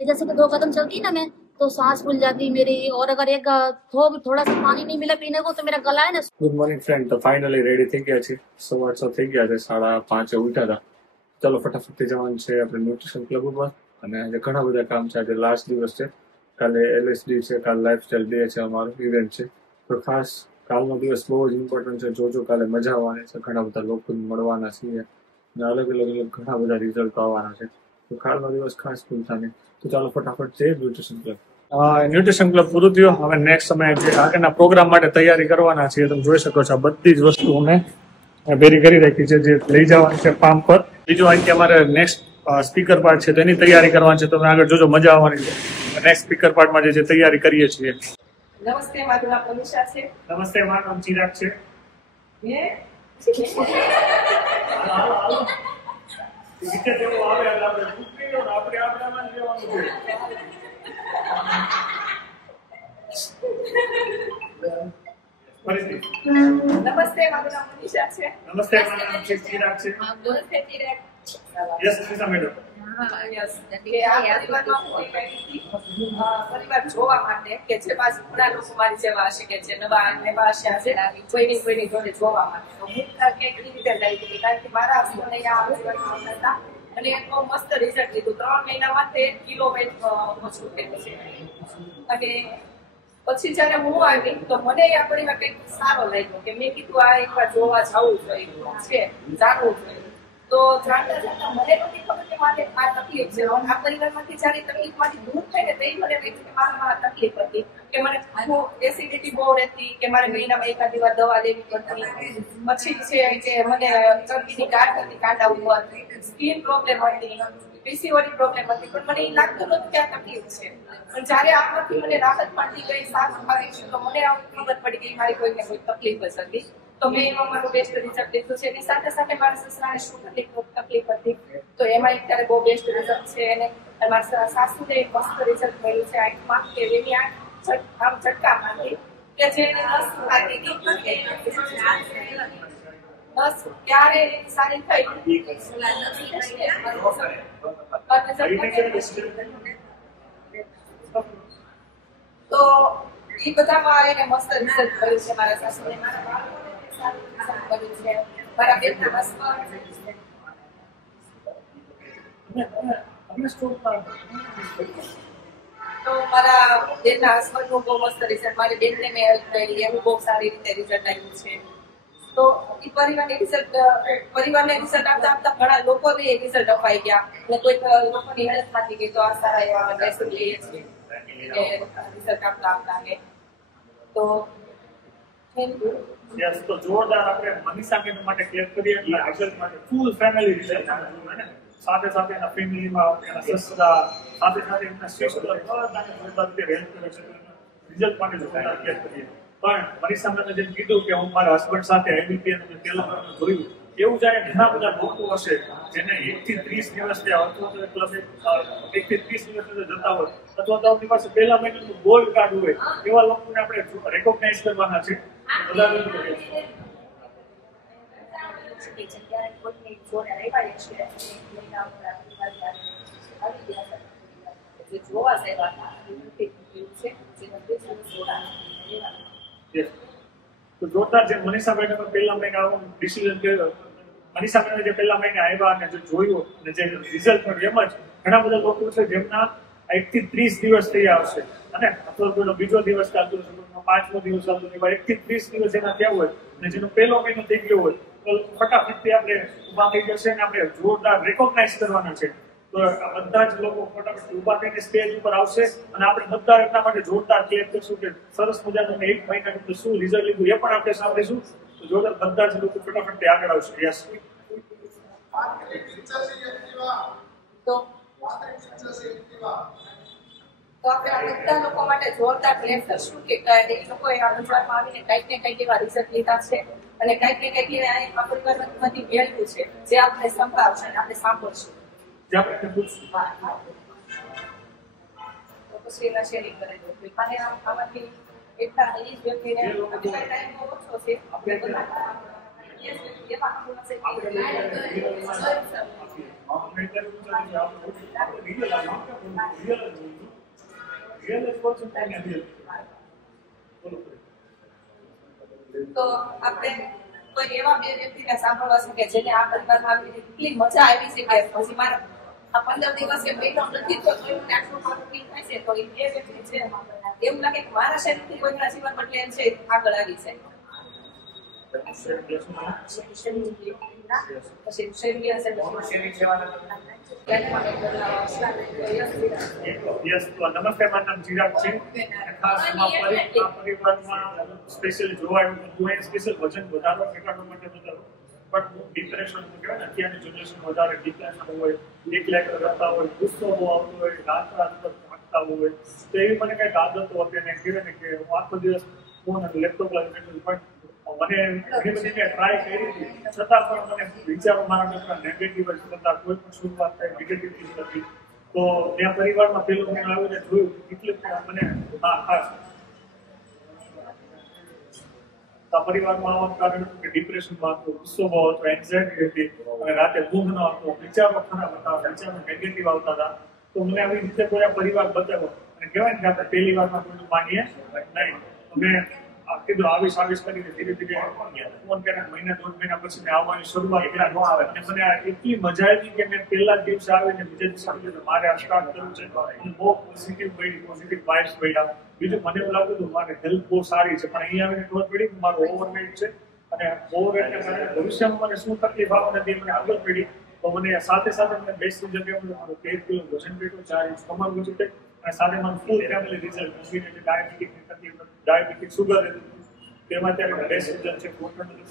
जैसे कि 2 कदम चलती ना मैं तो सांस फूल जाती मेरी, और अगर एक थोड़ा सा पानी नहीं मिला पीने को तो मेरा गला है ना। ગુડ મોર્નિંગ ફ્રેન્ડ, તો ફાઇનલી રેડી થઈ ગયા છે. 6:15 થઈ ગયા છે, 5:30 ઉઠ્યા હતા. ચલો ફટાફટથી જવાનું છે આપણે ન્યુટ્રિશન ક્લબ ઉપર. અને આજે ઘણા બધા કામ છે. આજે લાસ્ટ દિવસ છે. કાલે LSD છે, કાલે લાઈફસ્ટાઈલ ડે છે, અમારો ઇવેન્ટ છે. તો ખાસ કાલનો દિવસ બહુ જ ઇમ્પોર્ટન્ટ છે. જોજો કાલે મજા આવવાની છે. ઘણા બધા લોકોને મળવાના છીએ અને અલગ અલગ ઘણા બધા રિઝલ્ટ આવવાના છે. તો કાલનો દિવસ ખાસ ભૂલતા નહીં. તો ચાલો ફટાફટ જઈએ ન્યુટ્રિશન ક્લબ. ન્યુટ્રિશન ક્લબ પૂરું થયું. હવે નેક્સ્ટ સમય જે આગળના પ્રોગ્રામ માટે તૈયારી કરવાના છીએ. તમે જોઈ શકો છો આ બધી જ વસ્તુ અમે ભેરી કરી રાખી છે, જે લઈ જવાની છે ફાર્મ પર. બીજું અહીંથી અમારે નેક્સ્ટ સ્પીકર પાર્ટ છે તેની તૈયારી કરવાની છે. તમે આગળ જોજો, મજા આવવાની છે. નેક્સ્ટ સ્પીકર પાર્ટમાં જે તૈયારી કરીએ છીએ. નમસ્તે, મારું નામ મનીષા છે. નમસ્તે, મારું નામ ચિરાગ છે. નમસ્તે, મારું નામ મનીષા છે. નમસ્તે, મારું નામ ચિરાગ છે. નમસ્તે, ચિરાગ. Yes Manisha madam. પરિવાર જોવા માટે કે જે પાછું ઘણા લોકો મારી જેવા હશે કે જે નવા આવ્યા છે કોઈની જોડે જોવા માટે. તો હું કેવી રીતે લઈ હતી કારણ કે મારા હસબન્ડ અહીંયા હતા અને બહુ મસ્ત રિઝલ્ટ લીધું. 3 મહિનામાં 13 કિલો વેટ ઓછું થયું છે. અને પછી જયારે હું આવી તો મને આ પરિવાર કંઈક સારો લાગ્યો કે મેં કીધું આ એકવાર જોવા જવું જોઈએ છે, જાણવું જોઈએ. તો જાણતા જાણતા મને નથી ખબર કે મારે આ તકલીફ છે. આ પરિવારમાંથી જયારે તકલીફમાંથી દૂર થઈને તો મને કહ્યું કે મારામાં તકલીફ હતી કે મને એસિડિટી બહુ રહેતી, કે મારે મહિનામાં એકાદી વાર દવા લેવી પડતી. પછી છે કે મને ચરબીની ગાંઠ હતી કાંટા ઉપર, સ્કિન પ્રોબ્લેમ હતી, PCOD પ્રોબ્લેમ હતી. પણ મને એ લાગતું નતું કે આ તકલીફ છે. પણ જયારે આમાંથી મને રાહત મળતી ગઈ, સારું આવી તો મને ખબર પડી કે મારી કોઈને કોઈ તકલીફ જ હતી. તો મેં એમાં મારું બેસ્ટ રિઝલ્ટ લીધું છે. એની સાથે સાથે મારા સસરાને શુગરની તકલીફ હતી તો એમાં અત્યારે બહુ બેસ્ટ રિઝલ્ટ છે. અને મારા સાસુને એક મસ્ત રિઝલ્ટ મળ્યું છે આંખમાં, કે એની આંખ આમ ઝટકા માંગી કે જે નસ ખાતી નસ ક્યારે સારી થઈ તો એ બધામાં એને મસ્ત રિઝલ્ટ મળ્યું છે. મારા સાસુને મારા બેનના તો મારા બેનના હસબન્ડનું બહુ મસ્ત રિઝલ્ટ, મારી બેનને મેં હેલ્પ કરી, એનું બહુ સારી રીતે રિઝલ્ટ આવ્યું છે. તો એ પરિવારને રિઝલ્ટ આપતા ઘણા લોકોને રિઝલ્ટ અપાઈ ગયા અને કોઈક લોકોની હેલ્પ માંથી ગઈ. તો આ સારા એવા મેસેજ લઈએ છીએ કે રિઝલ્ટ આપતા કે તો યસ. તો જોરદાર આપણે મનીષા મેડમ માટે ક્લિયર કરીએ એટલે રિઝલ્ટ માટે ફૂલ ફેમિલી રિઝલ્ટ આવે ને, સાથે સાથે એના ફેમિલીમાં એના સસરા, સાથે સાથે એમના સિસ્ટર બધાને જોરદાર રીતે હેલ્પ કરે છે. રિઝલ્ટ માટે જોરદાર ક્લિયર કરીએ. પણ મનીષા મેડમે જેમ કીધું કે હું મારા હસબન્ડ સાથે આવી હતી અને તેલંગાણા જોયું, એવું જાય ઘણા બધા લોકો હશે જેને 1 થી 30 દિવસ થયા અથવા તો 1 થી 30 દિવસ જતા હોય અથવા તો આપણી પાસે પહેલા મહિનાનું ગોલ્ડ કાર્ડ હોય, એવા લોકોને આપણે રેકોગ્નાઇઝ કરવાના છે. તો જોરદાર જે મનીષા મેડમ પહેલા મહિને આવવાનું ડિસિઝન કર્યો, મનીષા મેડમ જે પહેલા મહિને આવ્યા અને જે જોયું અને જે રિઝલ્ટ મળ્યું, એમ જ ઘણા બધા લોકો છે જેમના 1 થી 30 દિવસ થયા હશે અને અથવા કોઈનો બીજો દિવસ ચાલતો હશે, 5મો દિવસ ચાલતો હોય, 1 થી 30 દિવસ જેના થયા હોય અને જેનો પહેલો મહિનો થઈ ગયો હોય તો ફટાફટથી આપણે ઉભા થઈ જશે અને આપણે જોરદાર રેકોગ્નાઇઝ કરવાના છે. તો બધા જ લોકો ફટાફટ ઉભા થઈને સ્ટેજ ઉપર આવશે અને આપણે બધા એટલા માટે જોરદાર ક્લિયર કરશું કે સરસ મજાનું 1 મહિનાનું શું રિઝલ્ટ લીધું એ પણ આપણે સાંભળીશું. તો જોરદાર બધા જ લોકો ફટાફટ આગળ આવશે. યસ. તો આપણે આ બધા લોકો માટે જોરદાર ક્લેમ કરશું કે એ લોકોએ આ બજારમાં આવીને કંઈક ને કંઈક એવા રિઝલ્ટ લીધા છે અને કંઈક ને કંઈક આ પરિવારમાંથી મેળવ્યું છે જે આપણે સંભાળશે અને આપણે સાંભળશું. જે આપણે પૂછશું તો પછી એના શેરિંગ કરી દો. અને આમાંથી એટલા એ જ વ્યક્તિને ટાઈમ ઓછો છે આપણે બધા એવા તો આપણે કોઈ એવા બે વ્યક્તિને સાંભળવા છે કે જેને આ પરિવારમાં આવી એટલી મજા આવી છે કે પછી મારા આ 15 દિવસ કે મહિનો નથી તો મને આટલું સારું ફીલ થાય છે તો એ બે વ્યક્તિ છે એવું લાગે કે મારા શરીરથી કોઈના જીવનમાં પ્લેન છે આગળ આવી છે પછી શરીર હશે નમસ્તે, મારું નામ ચિરાગ છે. ખાસ પરિવારમાં સ્પેશિયલી જોવા આવ્યું સ્પેશિયલ વજન વધારવા ઘટાડવા માટે બતાવું પણ ડિપ્રેશન કહેવાય ને અત્યારની જનરેશન વધારે ડિપ્રેશન હોય, એકલા કરતા હોય, ગુસ્સો બહુ આવતો હોય, રાત થાકતા હોય તો એવી મને કઈક આદતો હતી ને કહેવાય ને કે હું આખો દિવસ ફોન અને લેપટોપ લાવી પણ મને ઘણી બધી ટ્રાય કરી હતી છતાં પણ મને વિચારો મારા કરતા નેગેટિવ જ થતા, કોઈ પણ શરૂઆત થાય નેગેટિવ થતી. તો ત્યાં પરિવારમાં પેલું મેં આવીને જોયું એટલે મને ખાસ પરિવારમાં આવવાનું કારણ હતું કે ડિપ્રેશનમાં હતો, ગુસ્સો બહુ હતો, એન્ઝાયટી હતી અને રાતે ઊંઘ ન હતો, વિચારો ખરાબ હતા, વિચારો નેગેટિવ આવતા હતા. તો મને આવી રીતે કોઈ પરિવાર બતાવ્યો અને કહેવાય ને કે આપણે પહેલી વારમાં કોઈનું માનીએ નહીં. મેં કીધું આવીશ કરીને ધીરે ધીરે ફોન કરીને મહિના 1.5 મહિના પછી મેં આવવાની શરૂઆત કરી અને મને એટલી મજા આવી કે મેં પહેલા દિવસે આવીને બીજા દિવસે કીધું મારે આ સ્ટાર્ટ કરવું છે અને બહુ પોઝિટિવ વાઇબ્સ મળ્યા. બીજું મને એવું લાગ્યું હતું મારી હેલ્થ બહુ સારી છે પણ અહીંયા આવીને ખબર પડી કે મારું ઓવરવેટ છે અને ઓવરવેટને કારણે ભવિષ્યમાં મને શું તકલીફ આવવાની હતી મને આગળ પડી. તો મને સાથે મને બેસ્ટ રિઝલ્ટ એવું મારું 13 કિલો વજન ઘટ્યું, 4 ઇંચ કમર વજન અને સાથે મારું ફૂલ ફેમિલી રિઝલ્ટ ડાયાબિટીસની તકલીફ, ડાયાબિટીસ શુગર તેમાં ત્યારે બેસ્ટ રિઝલ્ટ છે.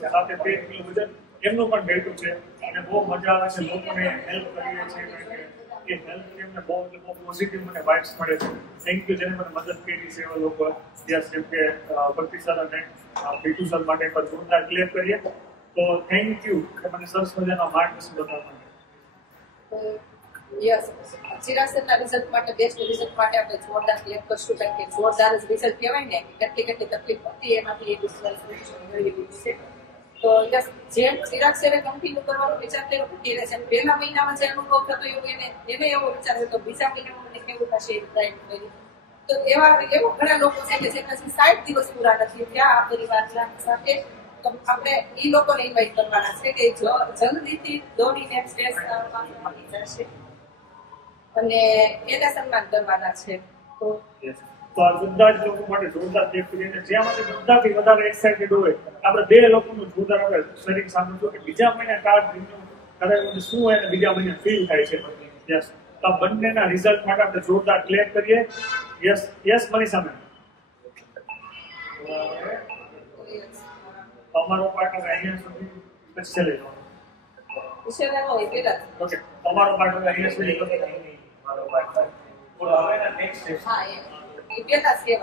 સાથે 13 કિલો વજન એમનું પણ ઘટ્યું છે અને બહુ મજા આવે છે. લોકોને હેલ્પ કરીએ છીએ એ હેલ્પ એમને બહુ પોઝિટિવ મને વાઇબ્સ મળે છે. થેન્ક યુ જેને મને મદદ કરી છે એવા લોકો. યસ, જેમ કે ભક્તિ સર અને પીટુ સર માટે પણ જોરદાર ક્લેપ કરીએ. તો થેન્ક યુ કે મને સરસ મજાનો માર્ગદર્શન બતાવવા માટે. યસ, ચિરાગ સરના રિઝલ્ટ માટે બેસ્ટ રિઝલ્ટ માટે આપણે જોરદાર ક્લેપ કરશું કારણ કે જોરદાર જ રિઝલ્ટ કહેવાય ને કેટલી તકલીફ હતી એમાંથી એક સોલ્યુશન મળી ગયું છે. તો યસ, જે ચિરાગ સરે કન્ટિન્યુ કરવાનો વિચાર કર્યો કે છે પહેલા મહિનામાં જે અનુભવ થતો એવું એને એવો વિચાર હતો બીજા મહિનામાં મને કેવું થશે એ ટ્રાય કરી. તો એવા ઘણા લોકો છે કે જેના 60 દિવસ પૂરા નથી ત્યાં આ પરિવારના સાથે તો આપણે એ લોકોને ઇન્વાઇટ કરવાના છે કે જલ્દીથી દોડીને સ્ટેજ મળી જશે અને એને સન્માન કરવાના છે. તો આ બધા જ લોકો માટે જોરદાર ક્લેપ કરીને જ્યાં માટે બધાથી વધારે એક્સાઇટેડ હોય આપણે બે લોકોનું જોરદાર આપણે શરીર સાંભળ્યું કે બીજા મહિને કાર્ડ રિન્યુ કરાવ્યું શું હોય અને બીજા મહિને ફીલ થાય છે. યસ, તો આ બંનેના રિઝલ્ટ માટે આપણે જોરદાર ક્લેપ કરીએ. Yes Manisha ma'am. તમારો પાર્ટનર અહીંયા સુધી સ્પેશિયલી ઓકે, તમારો પાર્ટનર અહીંયા સુધી મારો પાર્ટનર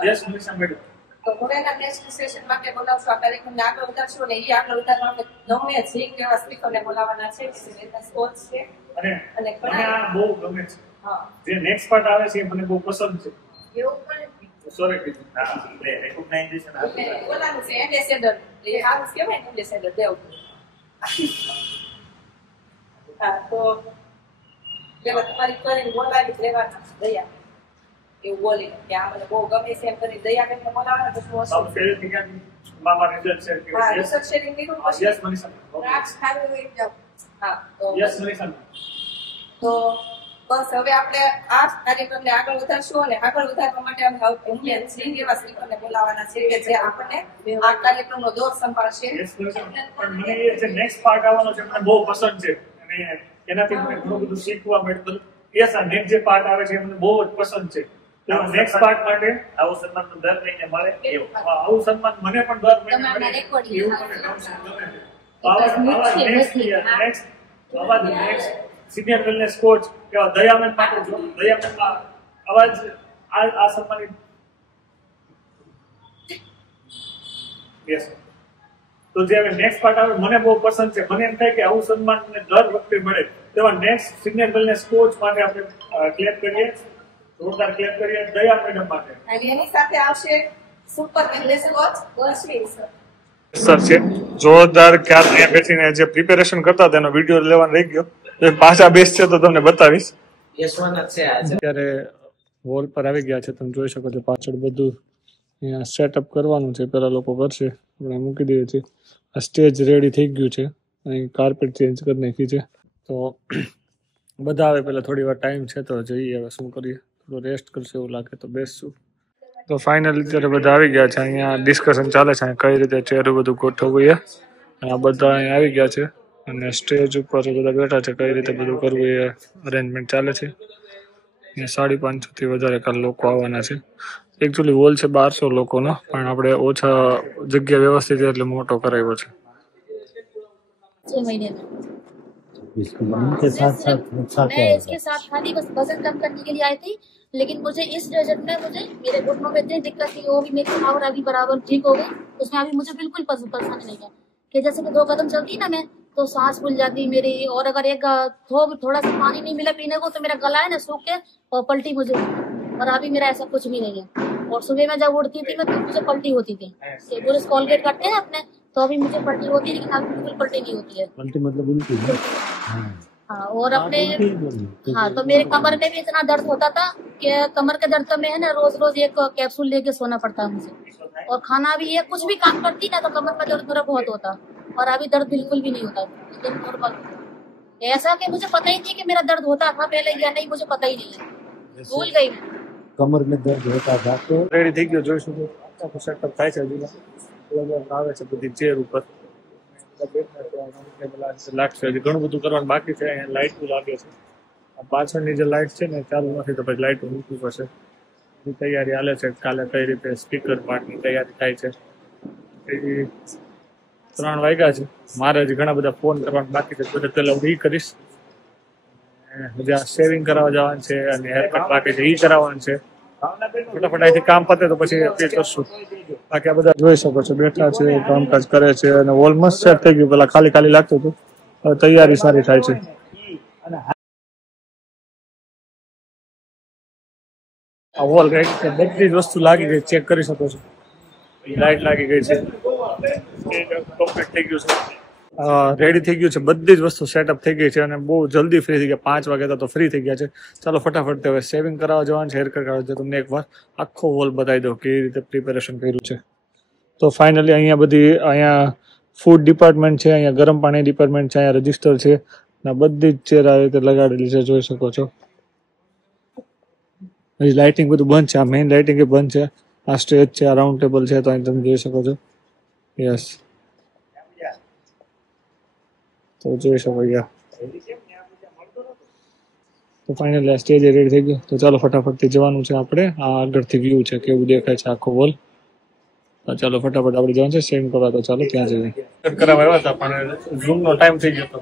યસ મનીષા મેડમ. તો હવે નેક્સ્ટ સેશન માટે બોલાવશું આ કાર્યક્રમને આગળ વધારશું અને એ આગળ વધારવા માટે 9 જી કેવા સ્પીકરને બોલાવવાના છે સ્પોર્ટ્સ છે અને મને આ બહુ ગમે છે. હા, જે નેક્સ્ટ પાર્ટ આવે છે એ મને બહુ પસંદ છે. એવું પણ સોરી કીધું હા એટલે રેકોગ્નાઇઝેશન બોલાવું છે એમ્બેસેડર એ હાઉસ કેવાય ને એમ્બેસેડર દેવ. હા, તો પેલા તમારી કરીને બોલાવી લેવાના દયા એવું બોલીને કે આ મને બહુ ગમે છે એમ કરી દયા કરીને બોલાવવાના. તો શું સૌ પહેલેથી કે મામા રિઝલ્ટ શેર કર્યો. હા, રિસર્ચ શેરિંગ કર્યું પછી યસ મનીષા. રાજ ખાવી હોય જાવ. હા, તો યસ મનીષા. તો બસ હવે આપણે આ કાર્યક્રમને આગળ વધારશું અને આગળ વધારવા માટે અમે ઇન્ડિયન સિંગ એવા સ્પીકરને બોલાવવાના છે કે જે આપણને આ કાર્યક્રમનો દોર સંભાળશે. યસ મનીષા. પણ મને એ જે નેક્સ્ટ પાર્ટ આવવાનો છે મને બહુ પસંદ છે અને એનાથી મને ઘણું બધું શીખવા મળ્યું. યસ, આ નેક્સ્ટ જે પાર્ટ આવે છે મને બહુ જ પસંદ છે. તો નેક્સ્ટ પાર્ટ માટે આવું સન્માન તો દર મહિને મળે એવું આવું સન્માન મને પણ દર મહિને મળે એવું મને નેક્સ્ટ સિનિયર વેલનેસ કોચ કેવા દયામેન માટે જો દયામેન અવાજ આ સન્માનિત. યસ, તો જે હવે નેક્સ્ટ પાર્ટ આવે મને બહુ પસંદ છે. મને એમ થાય કે આવું સન્માન મને દર વખતે મળે તેવા નેક્સ્ટ સિનિયર વેલનેસ કોચ માટે આપણે ક્લેપ કરીએ, જોરદાર ક્લેપ કરીએ દયા મેડમ માટે. અને એની સાથે આવશે super wellness coach Ashwin sir. Sir છે જોરદાર ક્યાં ત્યાં બેસીને જે પ્રિપેરેશન કરતા હતા એનો વિડીયો લેવાનો રહી ગયો. પાછા બેસ છે તો તમને બતાવીશ. અત્યારે વોલ પર આવી ગયા છે, તમે જોઈ શકો છો પાછળ બધું અહીંયા સેટઅપ કરવાનું છે, પેલા લોકો કરશે, આપણે મૂકી દઈએ છીએ. આ સ્ટેજ રેડી થઈ ગયું છે, અહીં કાર્પેટ ચેન્જ કરી નાખી છે. તો બધા આવે પેલા થોડી વાર ટાઈમ છે તો જઈએ, હવે શું કરીએ, થોડું રેસ્ટ કરશે એવું લાગે તો બેસશું. તો ફાઇનલી અત્યારે બધા આવી ગયા છે, અહીંયા ડિસ્કશન ચાલે છે કઈ રીતે ચેર બધું ગોઠવવું એ, આ બધા અહીંયા આવી ગયા છે અને સ્ટેજ ઉપર બધા બેઠા છે, કઈ રીતે બધું કરવું એ અરેન્જમેન્ટ ચાલે છે. અહીંયા 550 થી વધારે કાલ લોકો આવવાના છે. એકચ્યુઅલી હોલ છે 1200 લોકોનો, પણ આપણે ઓછા જગ્યા વ્યવસ્થિત એટલે મોટો કરાવ્યો છે. 6 महीने में इसके साथ मैं इसके साथ खाली बस वजन कम करने के लिए आई थी, लेकिन मुझे इस रिजल्ट में मुझे मेरे घुटनों में इतनी दिक्कत थी, वो भी मेरी और अभी बराबर ठीक हो गई. उसमें अभी मुझे बिल्कुल परेशानी नहीं है कि जैसे कि 2 कदम चलती ना मैं तो सांस फूल जाती मेरी, और अगर एक थोड़ा सा पानी नहीं मिला पीने को तो मेरा गला है ना सूख के और पलटी मुझे, और अभी मेरा ऐसा कुछ भी नहीं है. और सुबह में जब उठती थी मैं तो मुझे पलटी होती थी. ब्रश कोलगेट करते हैं अपने तो अभी मुझे पलटी होती है, लेकिन अभी बिल्कुल पलटी नहीं होती है. पलटी मतलब उल्टी है। हाँ, और अपने हाँ तो मेरे कमर में भी इतना दर्द होता था कि कमर के दर्द का मैं है ना रोज एक कैप्सूल लेके सोना पड़ता है मुझे, और खाना भी ये कुछ भी काम करती ना तो कमर में दर्द मेरा बहुत होता, और अभी दर्द बिल्कुल भी नहीं होता, एकदम नॉर्मल. ऐसा कि मुझे पता ही नहीं कि मेरा दर्द होता था पहले या नहीं, मुझे पता ही नहीं है, भूल गई मैं. कमर में दर्द होता था तो રેડી થઈ ગયો, જોઈ શકો આખો સેટઅપ થાય છે. હજુ આવે છે બધી ચેર ઉપર લાગશે, હજી ઘણું બધું કરવાનું બાકી છે. અહીંયા લાઇટ લાગે છે, આ પાછળની જે લાઇટ છે ને ચાલુ નથી તો પછી લાઇટ મૂકવી પડશે. એની તૈયારી હાલે છે, કાલે કઈ રીતે સ્પીકર પાર્ટની તૈયારી થાય છે. 3 વાગ્યા છે, મારે હજી ઘણા બધા ફોન કરવાના બાકી છે, બધા પહેલા હું એ કરીશ. હજી આ શેવિંગ કરાવવા જવાનું છે અને હેરકટ બાકી છે, એ કરાવવાનું છે. ફટાફટ અહીંથી કામ પતે તો પછી એ કરશું. બાકી આ બધા જોઈ શકો છો બેઠા છે, કામકાજ કરે છે અને ઓલમોસ્ટ સેટ થઈ ગયું. પેલા ખાલી ખાલી લાગતું હતું, હવે તૈયારી સારી થાય છે. આ વોલ રેડી છે, બધી જ વસ્તુ લાગી ગઈ, ચેક કરી શકો છો. લાઇટ લાગી ગઈ છે, કમ્પ્લીટ થઈ ગયું છે, રેડી થઈ ગયું છે, બધી જ વસ્તુ સેટઅપ થઈ ગઈ છે અને બહુ જલ્દી ફ્રી થઈ ગયા. 5 વાગ્યા તો ફ્રી થઈ ગયા છે. ચાલો ફટાફટ હવે શેવિંગ કરાવવા જવાનું છે, હેરકટ કરાવવા છે. તમને એકવાર આખો વોલ બતાવી દો કેવી રીતે પ્રિપેરેશન કર્યું છે. તો ફાઇનલી અહીંયા ફૂડ ડિપાર્ટમેન્ટ છે, અહીંયા ગરમ પાણી ડિપાર્ટમેન્ટ છે, અહીંયા રજિસ્ટર છે અને બધી જ ચેર આવી રીતે લગાડેલી છે, જોઈ શકો છો. હજી લાઇટિંગ બધું બંધ છે, આ મેઇન લાઇટિંગ એ બંધ છે. આ સ્ટેજ છે, આ રાઉન્ડ ટેબલ છે, તો અહીં તમે જોઈ શકો છો. યસ, તો જોઈ શકો યા. તો ફાઇનલી આ સ્ટેજ રેડી થઈ ગયો. તો ચાલો ફટાફટથી જવાનું છે આપણે. આ આગળથી વ્યૂ છે, કેવું દેખાય છે આખો વોલ. ચાલો ફટાફટ આપણે જવાનું છે સેમ કરવા. તો ચાલો ત્યાં જઈએ. કરાવવા આવ્યા હતા પણ ઝૂમનો ટાઈમ થઈ ગયો હતો.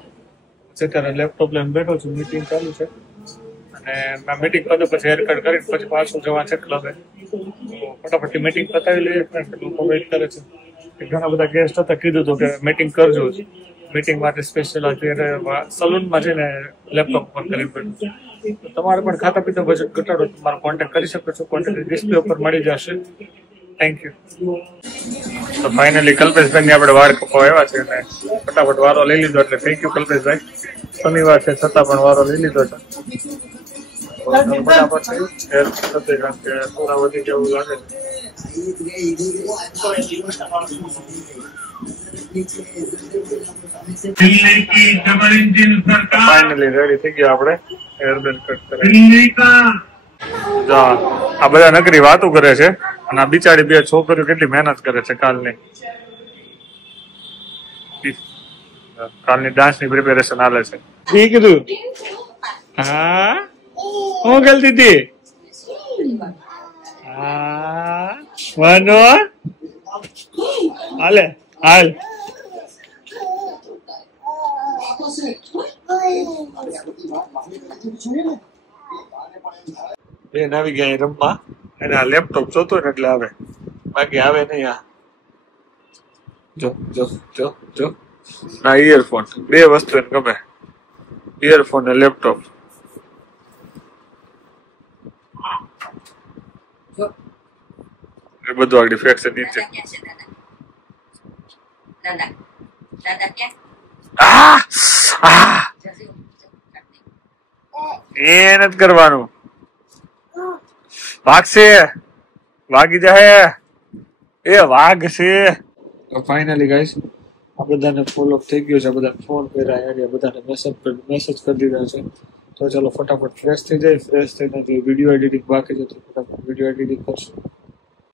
અત્યારે લેપટોપ લઈને બેઠો છું, મીટિંગ ચાલુ છે અને મેં મીટિંગ પતે પછી હેરકટ કરીને પછી પાછું જવા છે ક્લબે. ફટાફટથી મીટિંગ પતાવી લઈએ. લોકો વેઇટ કરે છે. ઘણા બધા ગેસ્ટ હતા, કીધું હતું કે મીટિંગ કરજો. મીટિંગ માટે સ્પેશિયલ અત્યારે સલૂનમાં છે ને લેપટોપ પર કરી પડ્યું. તમારે પણ ખાતા પીતા બજેટ ઘટાડો તમારો કોન્ટેક્ટ કરી શકો છો. કોન્ટેક્ટ ડિસ્પ્લે ઉપર મળી જશે. Thank you. તો ફાઇનલી કલ્પેશભાઈની આપણે વાળ કપાવા આવ્યા છે અને ફટાફટ વારો લઈ લીધો, એટલે થેન્ક યુ કલ્પેશભાઈ. શનિવાર છે છતાં પણ વારો લઈ લીધો છે. ફટાફટ કારણ કે થોડા વધી જેવું લાગે છે. ફાઇનલી રેડી થઈ ગયા આપણે. હેરબેન્ડ કટ કરે. આ બધા નકરી વાતો કરે છે અને આ બિચારી 2 છોકરીઓ કેટલી મહેનત કરે છે કાલની ડાન્સની પ્રિપેરેશન હાલે છે. ઠીક કીધું. હા હું ગલતી હતી. હા વાનો હાલે હાલ. બેન આવી ગયા રમવા અને આ લેપટોપ જોતો ને એટલે આવે, બાકી આવે નહીં. આ જો જો જો જો ના ઇયરફોન, 2 વસ્તુ એને ગમે, ઇયરફોન ને લેપટોપ. એ બધું આગળ ફેક છે નીચે. એ નથી કરવાનું, ભાગશે, વાગી જાય, એ વાઘ છે. તો ફાઇનલી ગાઈસ આ બધાને ફોલો થઈ ગયો છે, બધાને ફોન કર્યા, એરિયા બધાને મેસેજ કરી દીધા છે. તો ચલો ફટાફટ ફ્રેશ થઈ જાય, ફ્રેશ થઈને જે વિડીયો એડિટિંગ બાકી છે તો ફટાફટ વિડીયો એડિટિંગ કરશું.